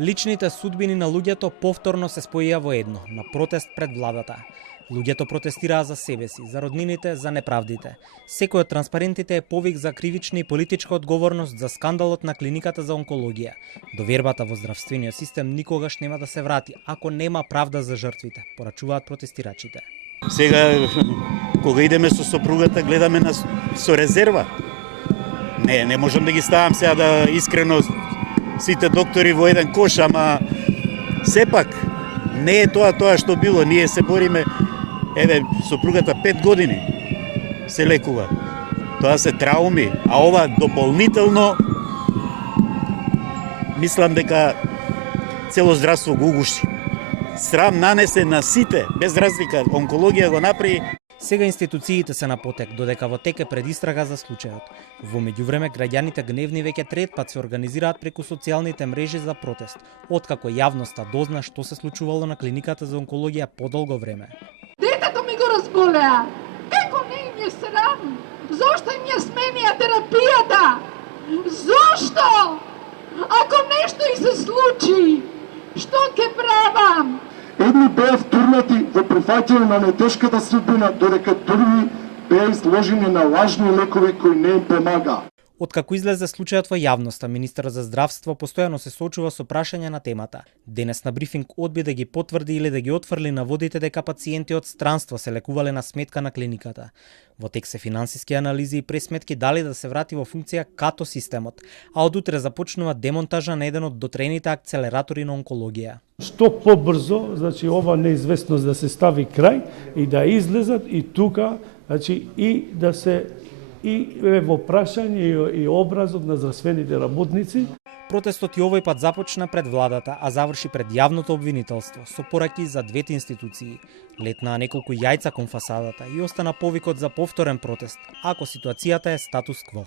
Личните судбини на луѓето повторно се споија во едно, на протест пред владата. Луѓето протестираа за себе си, за роднините, за неправдите. Секој од транспарентите е повик за кривична и политичка одговорност за скандалот на клиниката за онкологија. Довербата во здравствениот систем никогаш нема да се врати, ако нема правда за жртвите, порачуваат протестирачите. Сега, кога идеме со сопругата, гледаме со резерва. Не можам да ги ставам сега да искрено сите доктори во еден кош, ама сепак не е тоа што било. Ние се бориме, сопругата 5 години се лекува. Тоа се трауми, а ова дополнително мислам дека цело здравство го угуши. Срам нанесе на сите, без разлика, онкологија го направи. Сега институциите се на потек, додека во тек е предистрага за случајот. Во меѓувреме, граѓаните гневни веќе трет пат се организираат преку социјалните мрежи за протест, откако јавноста дозна што се случувало на клиниката за онкологија подолго време. Детето ми го разболеа. Како не им е срам? Зошто им ја сменија терапијата? Зошто? Ако нешто и се случи, што ќе правам? Едни беа втурнати во прифаќање на нетешката судбина, додека други беа изложени на лажни лекови кои не им помага. Откако излезе случајот во јавноста, министерот за здравство постојано се соочува со прашања на темата. Денес на брифинг одби да ги потврди или да ги отфрли наводите дека пациенти од странство се лекувале на сметка на клиниката. Во тек се финансиски анализи и пресметки дали да се врати во функција като системот, а од утре започнува демонтажа на еден од дотрените акцелератори на онкологија. Што побрзо, ова неизвестност да се стави крај и да излезат и тука, и да се во прашање и образот на здравствените работници. Протестот и овој пат започна пред владата, а заврши пред јавното обвинителство со пораки за двете институции. Летнаа неколку јајца кон фасадата и остана повикот за повторен протест, ако ситуацијата е статус кво.